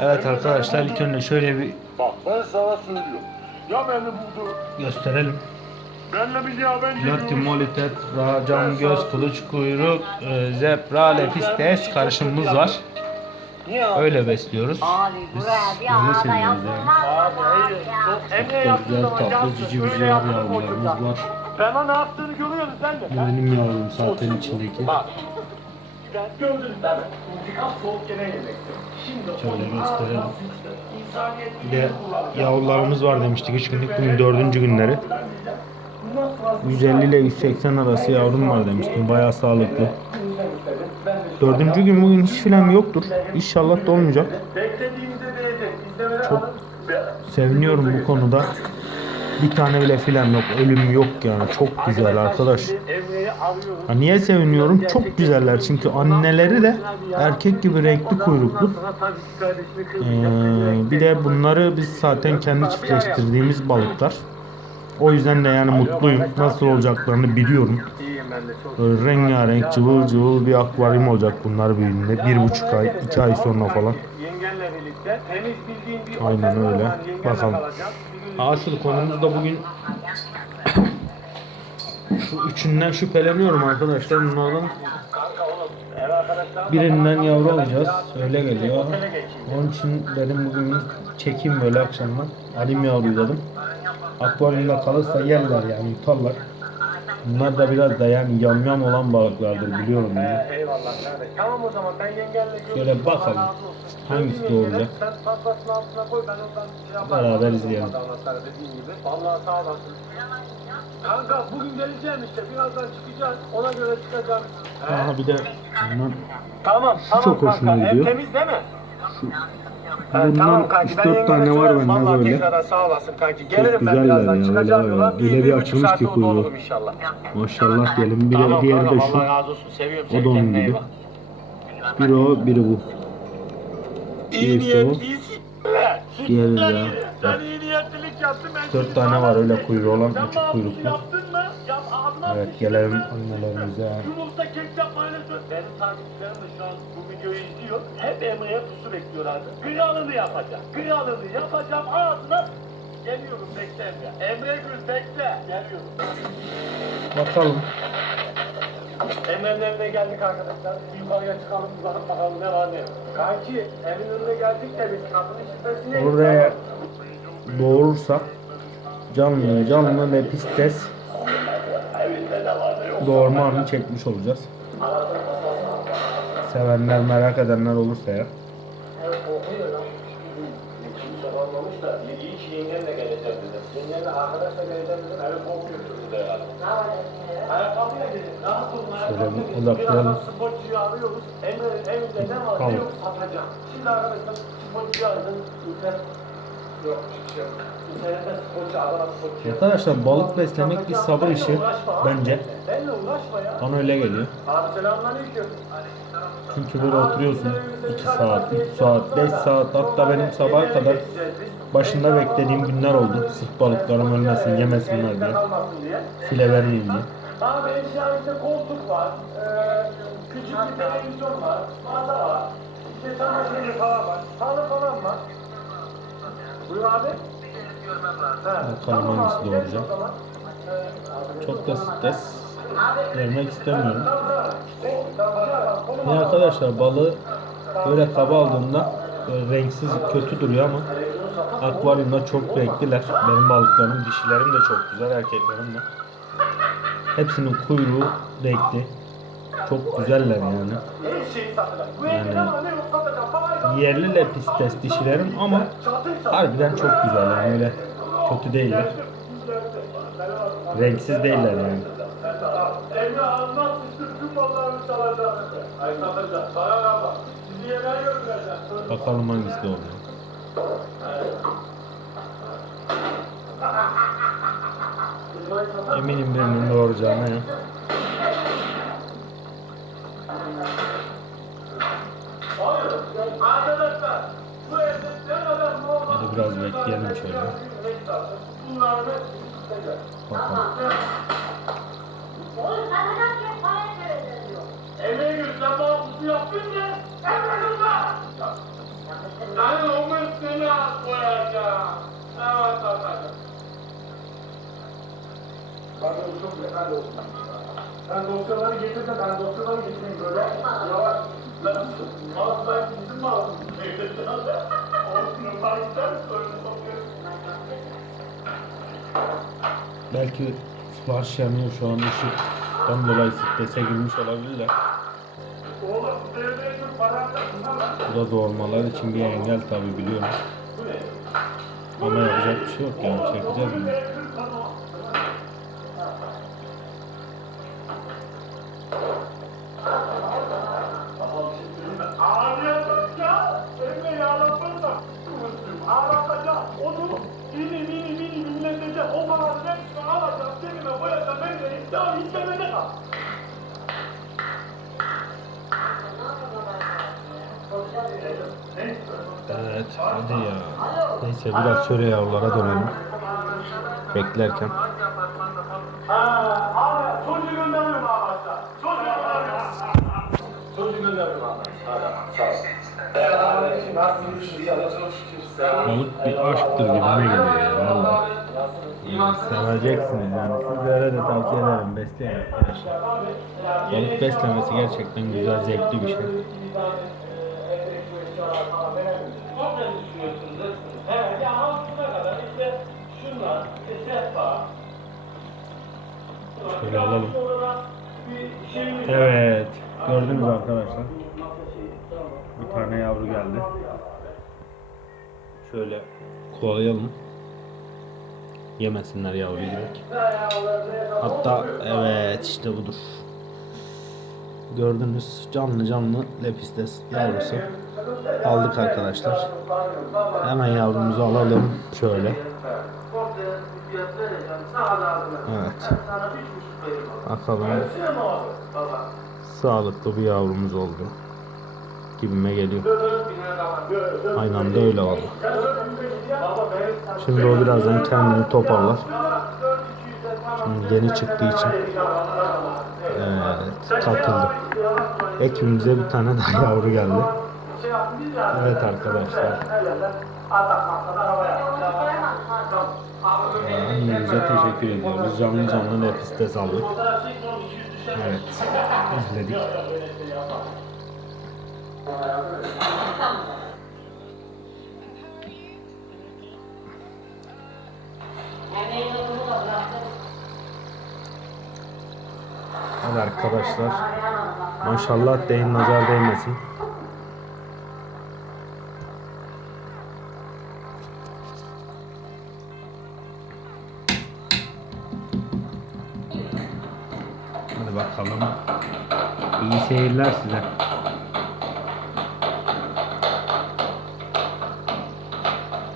Evet arkadaşlar ilk önce şöyle bir Bak ben sana söylüyorum. Ya beni buldu. gösterelim. Benle bir ya ben Lotti, Molitet, Racan, Göz, Kılıç, Kuyruk, e, Zebra, Lepistes karışımımız var. Niye abi? Öyle besliyoruz. Abi Biz buraya bir öyle arada seviyoruz yani. yapılmaz Abi mı ya? Emre güzel tatlı cici Öyle cici yaptı yavrularımız var. Ben ona ne yaptığını görüyorsun sen de. Bu benim yavrum zaten içindeki. Bak. Ben gördün değil mi? İntikam soğuk gene yemektir. Şöyle gösterelim. Bir de yavrularımız var demiştik 3 günlük. Bugün dördüncü günleri. 150 ile 180 arası yavrum var demiştim. Bayağı sağlıklı. Dördüncü gün bugün hiç filan yoktur. İnşallah da olmayacak. Çok. Seviniyorum bu konuda. Bir tane bile filan yok. Ölüm yok yani. Çok güzel arkadaş. Ha, niye seviniyorum? Çok güzeller çünkü anneleri de erkek gibi renkli kuyruklu. Ee, bir de bunları biz zaten kendi çiftleştirdiğimiz balıklar. O yüzden de yani mutluyum. Nasıl olacaklarını biliyorum. Böyle rengarenk cıvıl cıvıl bir akvaryum olacak bunlar büyüdüğünde. Bir buçuk ay, iki ay sonra falan. Aynen öyle. Bakalım. Asıl konumuz da bugün şu üçünden şüpheleniyorum arkadaşlar. Bunlardan birinden yavru alacağız. Öyle geliyor. Onun için dedim bugün çekeyim böyle akşamdan. Alayım yavruyu dedim. Akvaryumda kalırsa yerler yani yutarlar. Bunlar da biraz da yani yamyam olan balıklardır biliyorum. Ee, eyvallah kardeş. Tamam o zaman ben yengenle. Şöyle bakalım. Allah razı olsun. Hangisi yengene, doğuracak? Sen pastasın altına koy ben ondan şey yaparım. Beraber Anlatırım izleyelim. adamla sana dediğin gibi. Vallahi sağ olasın. Kanka bugün geleceğim işte birazdan çıkacağız. Ona göre çıkacağım. He? Aha bir de bundan Tamam tamam çok hoşuma kanka. gidiyor. Ev temiz değil mi? Bundan tamam kanki, ben 3-4 yengeme tane var bende Vallahi böyle. tekrardan sağ olasın kanki. Gelirim ben güzeller birazdan ya, çıkacağım öyle yola. var. Bir, Öyle bir, bir buçuk açılmış ki orada kuyruğu. olurum inşallah. Maşallah diyelim. Biri, Tamam diğeri de kanka, şu. Allah razı olsun. Seviyorum O seni. da onun kendine iyi gibi. bak. Biri o, biri bu. İyi Birisi o. niyetliyiz. Diğeri de. Sen iyi yaptın. Ben Dört tane var öyle kuyruğu olan, küçük kuyruklu. Evet gelelim annelerimize. Yumurta kek yapmayı söz. Benim takipçilerim de şu an bu videoyu izliyor. Hep Emre'ye pusu bekliyorlardı. Kralını yapacağım. Kralını yapacağım ağzına. Geliyorum bekle Emre. Emre Gül bekle. Geliyorum. Bakalım. Emre'nin evine geldik arkadaşlar. Bir Yukarıya çıkalım bakalım bakalım ne var ne yok. Kanki evin önüne geldik de biz kapının şifresini Oraya doğurursa canlı canlı lepistes doğurma anı çekmiş olacağız. Sevenler merak edenler olursa ya. Şöyle bir odaklayalım. Sporcuyu arıyoruz. Evinde ne var Tamam. yok satacağım. Şimdi arkadaşlar sporcuyu aradım. Arkadaşlar balık beslemek bir sabır işi bence. Bana öyle geliyor. Çünkü böyle oturuyorsun 2 saat, 3 saat, 5 saat hatta benim sabaha kadar başında beklediğim günler oldu. Sırf balıklarım ölmesin, yemesinler diye. File vermeyeyim diye. Abi eşya işte koltuk var, küçük bir televizyon var, masa var, işte çamaşır falan var, halı falan var. Buyur abi. Bakalım tamam hangisi doğuracak. Çok da stres vermek istemiyorum. Tamam, tamam. Tamam, tamam, kolum Ya al. arkadaşlar balığı böyle kaba aldığında böyle renksiz kötü duruyor ama akvaryumda çok renkliler. Benim balıklarım, dişilerim de çok güzel, erkeklerim de. Hepsinin kuyruğu renkli. Çok güzeller yani. Yani evde ne var ne yok satacak. Parayla- Yerli lepistes dişilerim ama harbiden çok güzel yani öyle kötü değiller. Renksiz değiller yani. Bakalım hangisi doğru. Eminim birinin doğuracağına ya. Olur. Hadi biraz bekleyelim şöyle. Da. Bakalım. Satacak diye parayı söyledi diyor. Emre Gül sen bana pusu yaptın mı? Emre Gül lan! Yani Evet arkadaşlar. Bakın çok yeterli olsun. Ben dosyaları getirdim, ben dosyaları getireyim böyle. Yavaş. Lan Malzay bizim malzay. Devletten aldı. Olsun parktan sonra bakıyoruz. Belki flash yanıyor şu an ışıktan dolayı strese girmiş olabilirler. Oğlum. Bu da doğurmalar için bir engel tabi biliyorum. Ama yapacak bir şey yok yani çekeceğiz bunu. Evet hadi ya. Neyse biraz şöyle yavrulara dönelim. Beklerken. Balık bir aşktır gibime geliyor ya valla. Yani seveceksiniz yani sizlere de tavsiye ederim besleyin arkadaşlar. Balık beslemesi gerçekten güzel zevkli bir şey. Çok ne düşünüyorsunuz? Evet, ya altına kadar işte şunlar, işte sehpa. Şöyle alalım. Evet gördünüz arkadaşlar. Bir tane yavru geldi. Şöyle kovalayalım. Yemesinler yavruyu direkt. Hatta evet işte budur. Gördünüz canlı canlı lepistes yavrusu. Aldık arkadaşlar. Hemen yavrumuzu alalım. Şöyle. Evet. Bakalım. Sağlıklı bir yavrumuz oldu. Gibime geliyor. Aynı anda öyle oldu. Şimdi o birazdan kendini toparlar. Şimdi yeni çıktığı için evet, katıldı. Ekibimize bir tane daha yavru geldi. Evet arkadaşlar. Annemize teşekkür ediyoruz. Canlı canlı nefiste aldık. Evet. izledik. Hadi arkadaşlar. Maşallah deyin nazar değmesin. Bakalım. İyi seyirler size.